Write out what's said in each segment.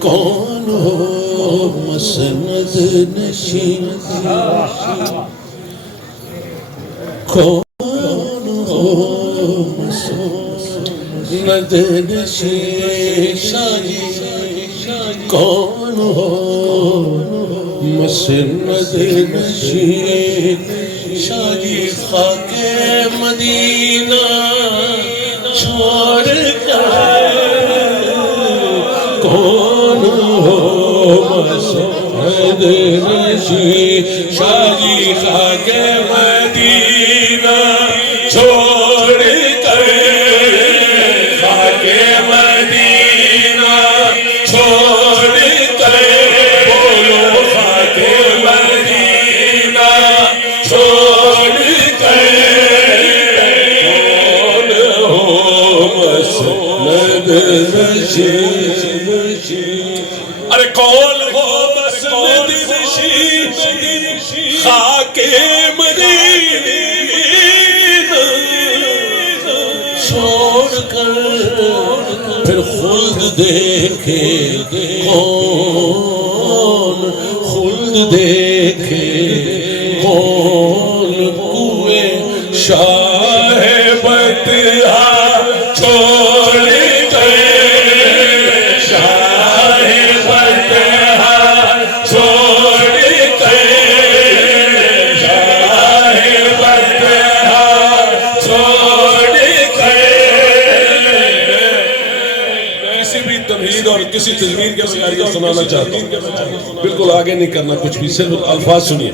کون ہو مسند نشین کون ہو مسند نشین کون ہو مسند نشین شاہی خاک مدینہ چھوڑ کر کون ہو مسند نشین شاہی خاک مدینہ چھوڑ کر خاک مدینہ چھوڑ کر بولو خاک مدینہ چھوڑ کر کون ہو مسند نشین ارے کون ہو مسند نشین خاک مدینہ چھوڑ کر پھر خلد دیکھے کون خلد دیکھے کون کوئے شاہ بطحا چھوڑ کر شاہ بطحا چھوڑ کر شاہ بطحا چھوڑ کر کسی بھی تمہید اور کسی تجوید کے بغیر یہ سنانا چاہتا ہوں بالکل آگے نہیں کرنا کچھ بھی صرف الفاظ سنیے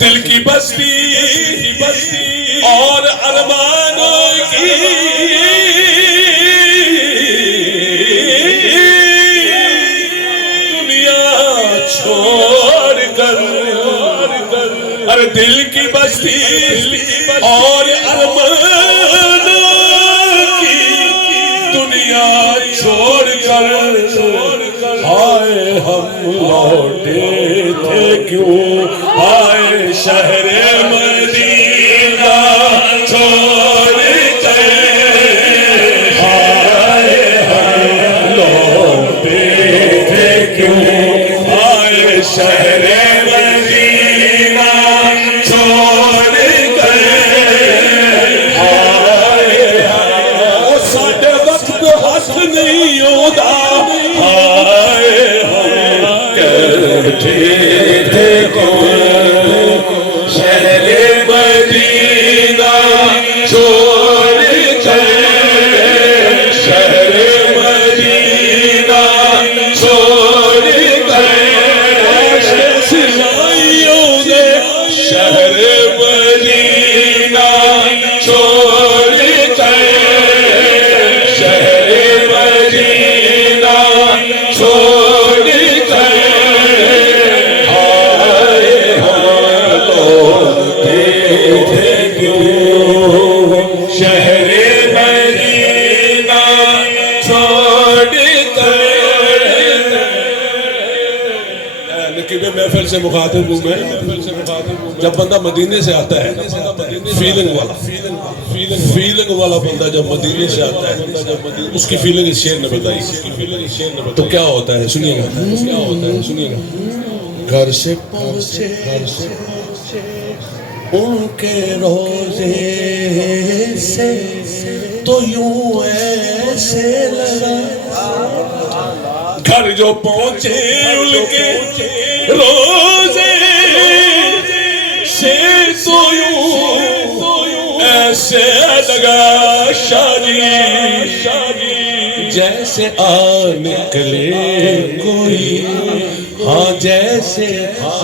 دل کی بستی اور ارمانوں کی دنیا چھوڑ کر ارے دل کی بستی اور ارمانوں کی دنیا چھوڑ کر آئے ہم لوٹے تھے کیوں آئے شہر مدینہ چھوڑ کر آئے ہم لوٹے تھے کیوں آئے شہر مدینہ چھوڑ کر آئے ہم ساڑھے وقت حق نہیں ہوتا آئے ہم کہتے تھے کون شہر مدینہ چھوڑ کر شہر مدینہ چھوڑ کر سلائیوں نے شہر مدینہ چھوڑ کر شہر مدینہ چھوڑ کر آئے ہم لوٹے تھے کیوں شہر مدینہ چھوڑ کر نقیب محفل سے مخاطب ہوں میں جب بندہ مدینے سے آتا ہے فیلنگ والا بندہ جب مدینے سے آتا ہے اس کی فیلنگ اس شعر نے بتائی تو کیا ہوتا ہے سنیے گا گھر سے پہنچے ان کے روزے سے تو یوں ایسے لگا گھر جو پہنچے ان کے روزے سے تو یوں ایسے لگا شادی جیسے آ نکلے کوئی ہاں جیسے آ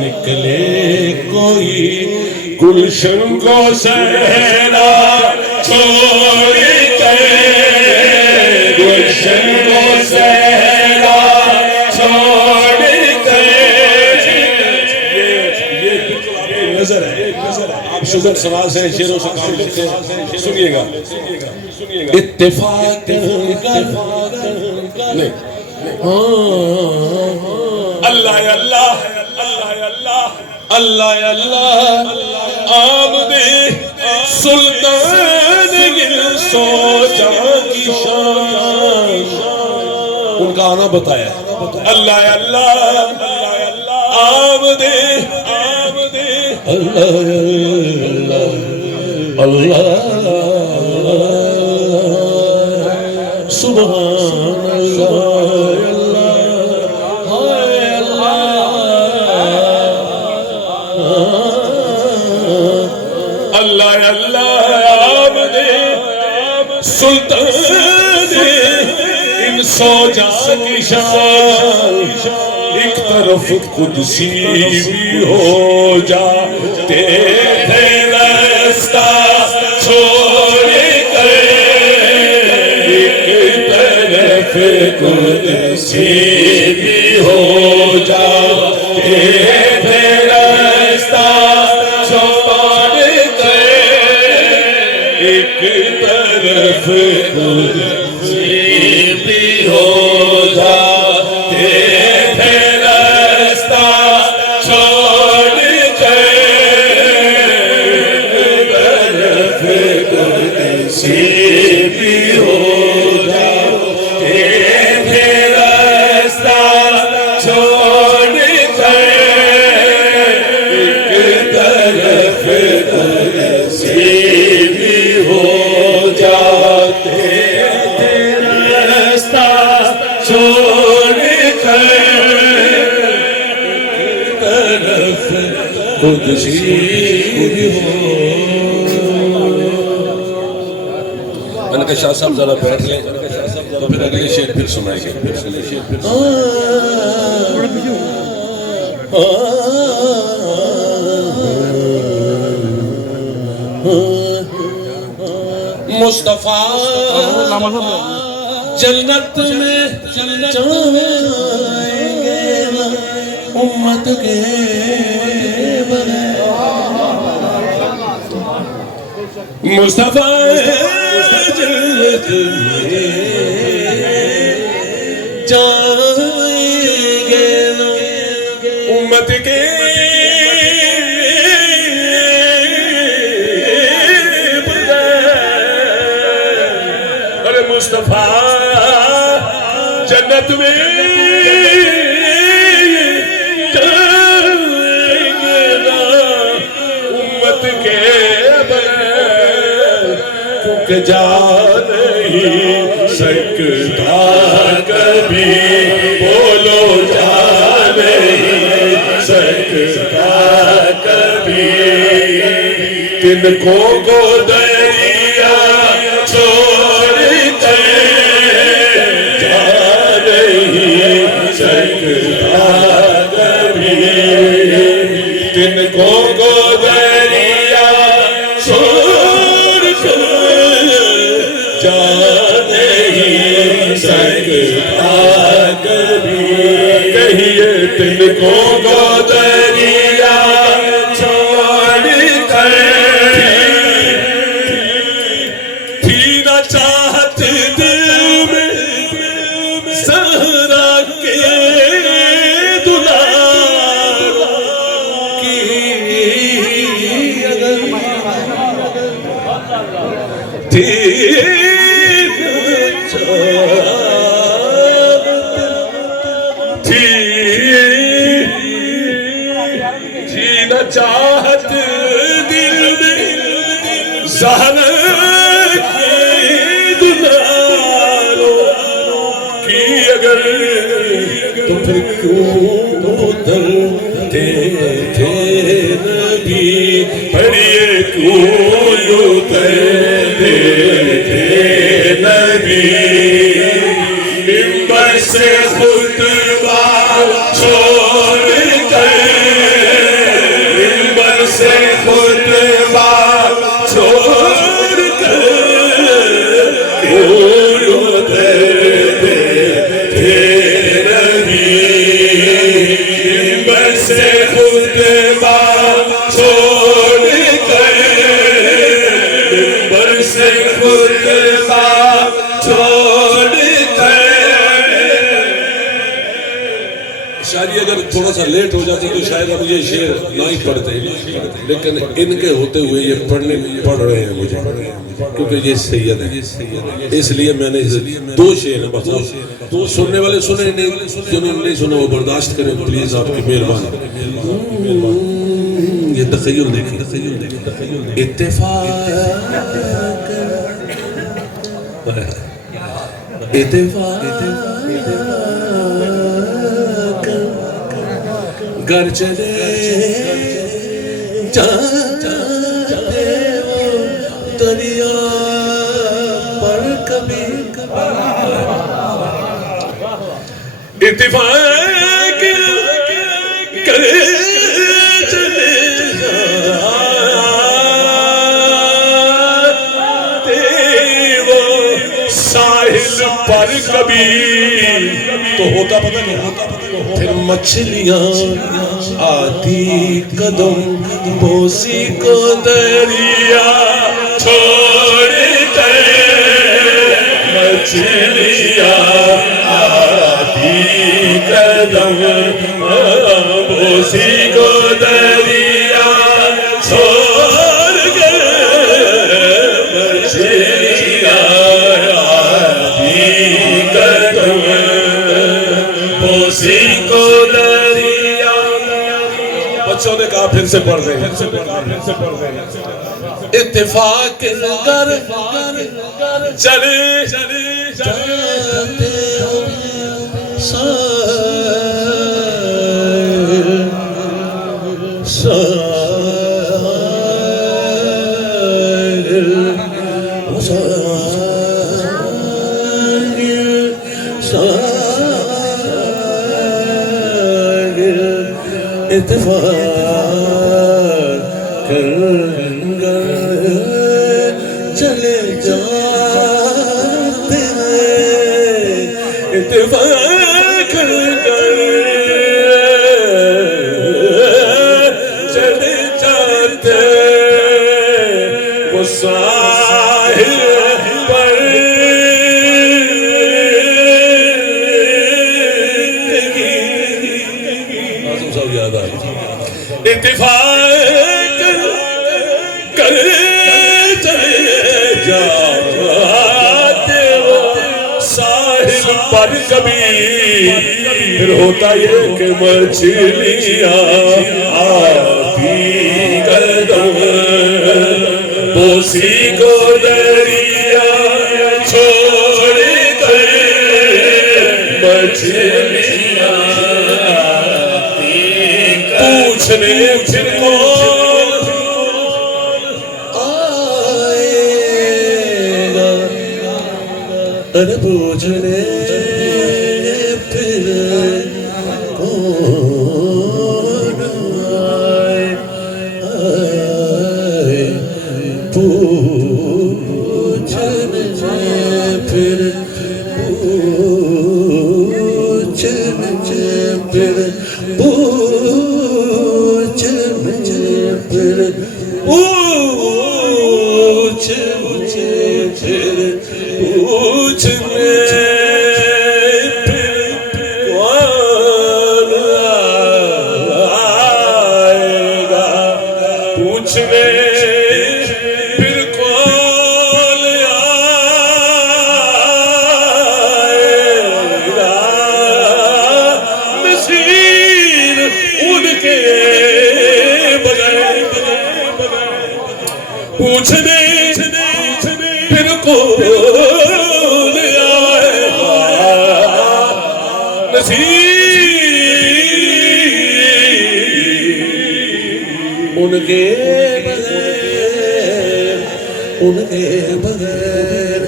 نکلے کوئی گلشن کو صحرا چھوڑ کر گلشن کو صحرا چھوڑ کر یہ نظر ہے آپ شگر سوال سے شیروں سے کام لیتے ہیں سنیے گا اتفاق نہیں اللہ اللہ اللہ اللہ آمد سلطان گل سوچا بتایا اللہ اللہ آمد اللہ اللہ سبحان اللہ اللہ اللہ آمد سلطان انس و جان کی شان ایک طرف قدسی بھی ہو جاتے تھے رستہ چھوڑ کر ایک طرف قدسی بھی ہو جاتے تھے رستہ چھوڑ کر ایک طرف قدسی بھی ہو جاتے تھے رستہ چھوڑ کر ایک طرف قدسی بھی ہو جاتے تھے رستہ چھوڑ کر ایک طرف قدسی بھی ہو جاتے تھے رستہ چھوڑ کر ایک طرف قدسی بھی ہو۔ میں نے کہا شاہ صاحب ذرا بیٹھ لیں تو پھر اگلے شعر پھر سنائیں گے مصطفیٰ جنت میں جائیں گے امت کے بغیر مصطفیٰ جنت میں جائیں گے امت کے مصطفیٰ جنت میں جائیں گے امت کے بغیر کیونکہ جا نہیں سکتا کبھی بولو جا نہیں سکتا کبھی تن کو دریا چھوڑ تن کو دریا چھوڑ کر جا نہیں سکتا کبھی کہیے تن کو دریا چھوڑ کر تھی نہ چاہت دل میں زہرا کے چاہت دل میں زہرا کے دلالوں کی اگر تو پھر کیوں دلتے تھے نبی پڑھئے کیوں اترتے تھے نبی منبر سے خطبہ چھوڑ کر سے خطبہ چھوڑ کر کیوں اترتے تھے نبی منبر سے خطبہ چھوڑ کر منبر سے خطبہ چھوڑ کر شادی اگر تھوڑا سا لیٹ ہو جاتے تو شاید اب یہ شعر نہ ہی پڑھتے، لیکن ان کے ہوتے ہوئے یہ پڑھ رہے ہیں مجھے، کیونکہ یہ سید ہے، اس لیے میں نے دو شعر بتاؤ، سننے والے سنیں، جنہوں نے نہیں سنا وہ برداشت کریں پلیز، آپ کی مہربانی۔ یہ تخیل دیکھیں، اتفاق گر چلے جاتے ہو دریا پر کبھی اتفاق گر چلے ساحل پر کبھی تو ہوتا پتہ نہیں، پھر مچھلیاں آتی قدم بوسی کو دریا چھوڑ کر، مچھلیاں آتی قدم بوسی کو دریا چھوڑ کر، مچھلیاں کو دریا۔ بچوں نے کہا پھر سے پڑھ رہے ہیں، اتفاق گر چلے جاتے ہو اتفاق کر چلے جاتے ہیں، اتفاق کر چلے جاتے وہ ساحل پر اتفاق کر چلے جاتے ہو ساحل پر کبھی، پھر ہوتا یہ کہ مچھلیاں آتی قدم بوسی کو دریا چھوڑ کر، مچھلیاں پوچھنے پھر کون آئے گا، ارے پوچھنے پھر کون آئے، پوچھنے پھر پوچھنے پھر کون آئے نصیب ان کے بغیر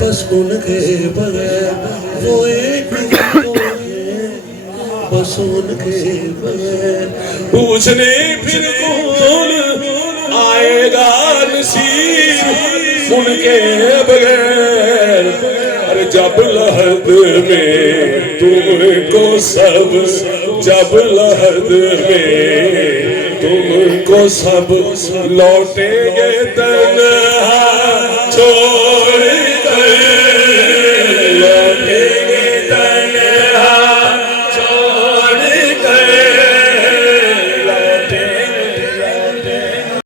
بس ان کے بغیر وہ ایک بس ان کے بغیر پوچھنے پھر کون آئے گا نصیب ان کے بغیر، ارے جب لحد میں تم کو سب، جب لحد میں تم کو سب لوٹیں گے تنہا